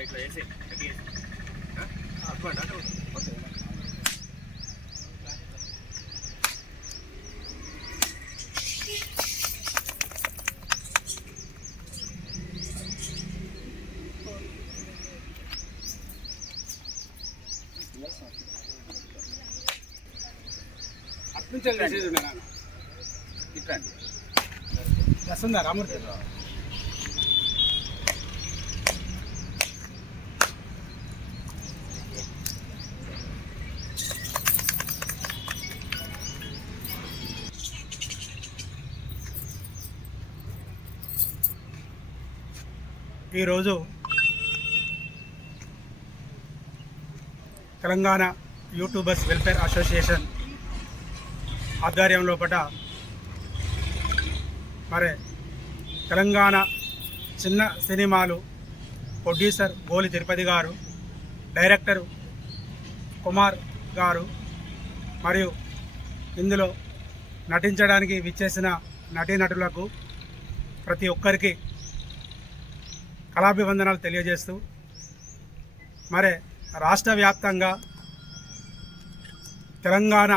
ఇట్లా వేసి అట్నుంచి ఇట్లా వస్తుందా రామూర్తి? ఈరోజు తెలంగాణ యూట్యూబర్స్ వెల్ఫేర్ అసోసియేషన్ ఆధ్వర్యంలో మరి తెలంగాణ చిన్న సినిమాలు ప్రొడ్యూసర్ గోలి తిరుపతి గారు, డైరెక్టర్ కుమార్ గారు మరియు ఇందులో నటించడానికి విచ్చేసిన నటీనటులకు ప్రతి ఒక్కరికి కళాభివందనాలు తెలియజేస్తూ మరి రాష్ట్ర వ్యాప్తంగా తెలంగాణ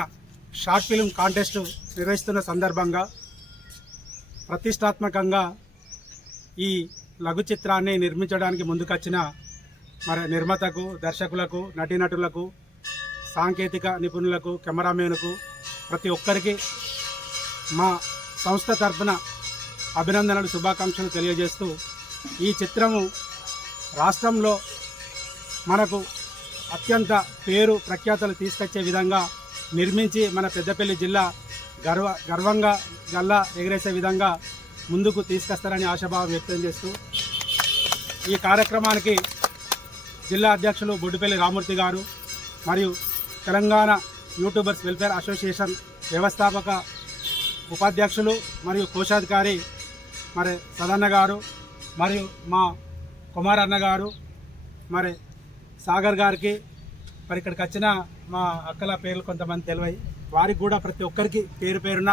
షార్ట్ ఫిల్మ్ కాంటెస్ట్ నిర్వహిస్తున్న సందర్భంగా ప్రతిష్టాత్మకంగా ఈ లఘు చిత్రాన్ని నిర్మించడానికి ముందుకొచ్చిన మరి నిర్మాతకు, దర్శకులకు, నటీనటులకు, సాంకేతిక నిపుణులకు, కెమెరామెన్కు ప్రతి ఒక్కరికి మా సంస్థ తరఫున అభినందనలు, శుభాకాంక్షలు తెలియజేస్తూ ఈ చిత్రము రాష్ట్రంలో మనకు అత్యంత పేరు ప్రఖ్యాతలు తీసుకొచ్చే విధంగా నిర్మించి మన పెద్దపల్లి జిల్లా గర్వంగా గల్లా ఎగిరేసే విధంగా ముందుకు తీసుకొస్తారని ఆశాభావం వ్యక్తం చేస్తూ ఈ కార్యక్రమానికి జిల్లా అధ్యక్షులు బొడ్డుపల్లి రామూర్తి గారు మరియు తెలంగాణ యూట్యూబర్స్ వెల్ఫేర్ అసోసియేషన్ వ్యవస్థాపక ఉపాధ్యక్షులు మరియు కోశాధికారి మరి సదన్న గారు మరియు మా కుమార్ అన్న గారు మరి సాగర్ గారికి మరి ఇక్కడికి వచ్చిన మా అక్కల పేర్లు కొంతమంది తెలివాయి, వారికి కూడా ప్రతి ఒక్కరికి పేరు పేరున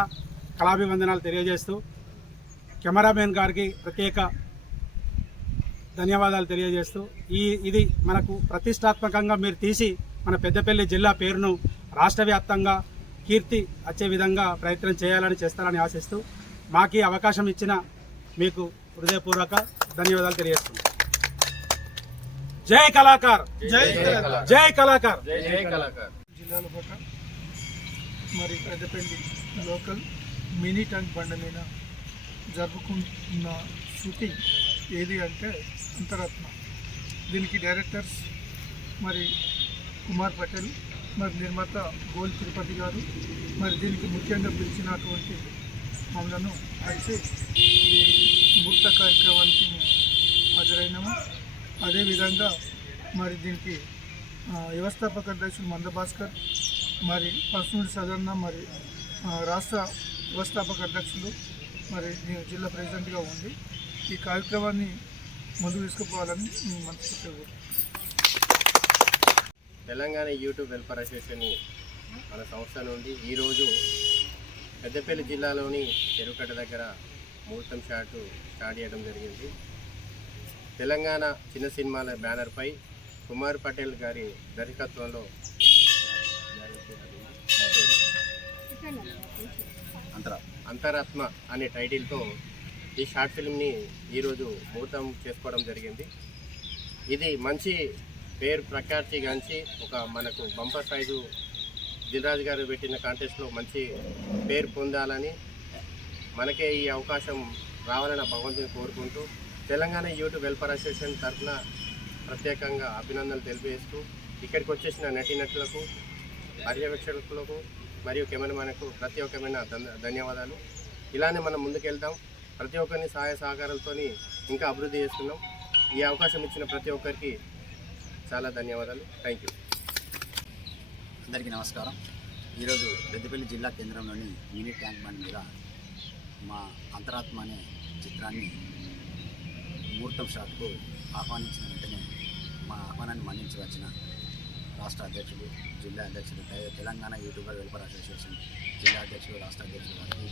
కళాభివందనాలు తెలియజేస్తూ కెమెరామెన్ గారికి ప్రత్యేక ధన్యవాదాలు తెలియజేస్తూ ఇది మనకు ప్రతిష్టాత్మకంగా మీరు తీసి మన పెద్దపల్లి జిల్లా పేరును రాష్ట్ర వ్యాప్తంగా కీర్తి వచ్చే విధంగా ప్రయత్నం చేస్తారని ఆశిస్తూ మాకు అవకాశం ఇచ్చిన మీకు హృదయపూర్వక ధన్యవాదాలు తెలియజేస్తున్నాం. జై కళాకార్, జై కళాకార్, జై కళాకార్. జిల్లాలో పాటు మరి పెద్దపల్లి లోకల్ మినీ ట్యాంక్ బండ మీద జరుపుకున్న షూటింగ్ ఏది అంటే అంతరత్న. దీనికి డైరెక్టర్స్ మరి కుమార్ పటేల్, మరి నిర్మాత గోల్ తిరుపతి గారు, మరి దీనికి ముఖ్యంగా పిలిచినటువంటి మమ్మలను కలిసి ఈ ముహూర్త కార్యక్రమానికి హాజరైనాము. అదేవిధంగా మరి దీనికి వ్యవస్థాపక అధ్యక్షులు మందభాస్కర్, మరి పర్సనల్ సదన్న, మరి రాష్ట్ర వ్యవస్థాపక అధ్యక్షులు, మరి నేను జిల్లా ప్రెసిడెంట్గా ఉండి ఈ కార్యక్రమాన్ని ముందుకు తీసుకుపోవాలని మనస్ఫూర్తిగా తెలంగాణ యూట్యూబ్ వెల్ఫేర్ అసోసియేషన్ మన సంస్థ నుండి ఈరోజు పెద్దపల్లి జిల్లాలోని చెరువుకట్ట దగ్గర ముహూర్తం స్టార్ట్ చేయడం జరిగింది. తెలంగాణ చిన్న సినిమాల బ్యానర్పై కుమార్ పటేల్ గారి దర్శకత్వంలో అంతరాత్మ అనే టైటిల్తో ఈ షార్ట్ ఫిల్మ్ని ఈరోజు ముహూర్తం చేసుకోవడం జరిగింది. ఇది మంచి పేరు ప్రఖ్యాతిగాంచి ఒక మనకు బంపర్ ప్రైజు దిల్రాజు గారు పెట్టిన కాంటెస్ట్లో మంచి పేరు పొందాలని, మనకే ఈ అవకాశం రావాలని భగవంతుని కోరుకుంటూ తెలంగాణ యూట్యూబ్ వెల్ఫేర్ అసోసియేషన్ తరఫున ప్రత్యేకంగా అభినందనలు తెలియజేస్తూ ఇక్కడికి వచ్చేసిన నటీనటులకు, పర్యవేక్షకులకు మరియు కెమెరామెన్కు ప్రతి ఒక్కమైన ధన్యవాదాలు. ఇలానే మనం ముందుకెళ్దాం. ప్రతి ఒక్కరిని సహాయ సహకారాలతో ఇంకా అభివృద్ధి చేస్తున్నాం. ఈ అవకాశం ఇచ్చిన ప్రతి ఒక్కరికి చాలా ధన్యవాదాలు. Thank you. అందరికీ నమస్కారం. ఈరోజు పెద్దపల్లి జిల్లా కేంద్రంలోని మినీ ట్యాంక్ బండ్ మీద మా అంతరాత్మ అనే చిత్రాన్ని ముహూర్తం షాట్కు ఆహ్వానించిన వెంటనే మా ఆహ్వానాన్ని మన్నించి వచ్చిన రాష్ట్ర అధ్యక్షుడు, జిల్లా అధ్యక్షుడు, తెలంగాణ యూట్యూబర్ వెల్ఫేర్ అసోసియేషన్ జిల్లా అధ్యక్షుడు, రాష్ట్ర అధ్యక్షుడు గారికి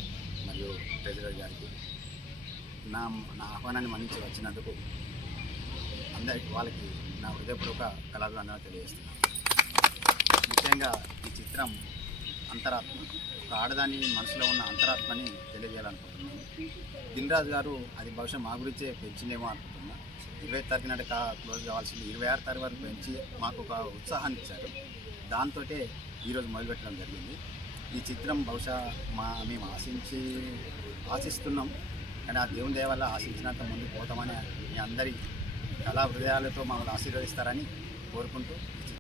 మరియు ట్రెజరర్ గారికి నా ఆహ్వానాన్ని మన్నించి వచ్చినందుకు అందరికి వాళ్ళకి నా హృదయపూర్వక కళాభివందనాలు తెలియజేస్తున్నాను. ముఖ్యంగా ఈ చిత్రం అంతరాత్మ, ఒక ఆడదాని మనసులో ఉన్న అంతరాత్మని తెలియజేయాలనుకుంటున్నాను. దిల్ రాజు గారు అది బహుశా మా గురించే పెంచిందేమో అనుకుంటున్నా. 20 తారీఖు నాటి క్లోజ్ కావాల్సింది 26 తారీఖు వరకు పెంచి మాకు ఒక ఉత్సాహాన్ని ఇచ్చారు. దాంతో ఈరోజు మొదలుపెట్టడం జరిగింది. ఈ చిత్రం బహుశా మేము ఆశిస్తున్నాం, కానీ ఆ దేవుని దయ వల్ల ఆశించినంత ముందుకు పోతామని మీ అందరి కళా హృదయాలతో మమ్మల్ని ఆశీర్వదిస్తారని కోరుకుంటూ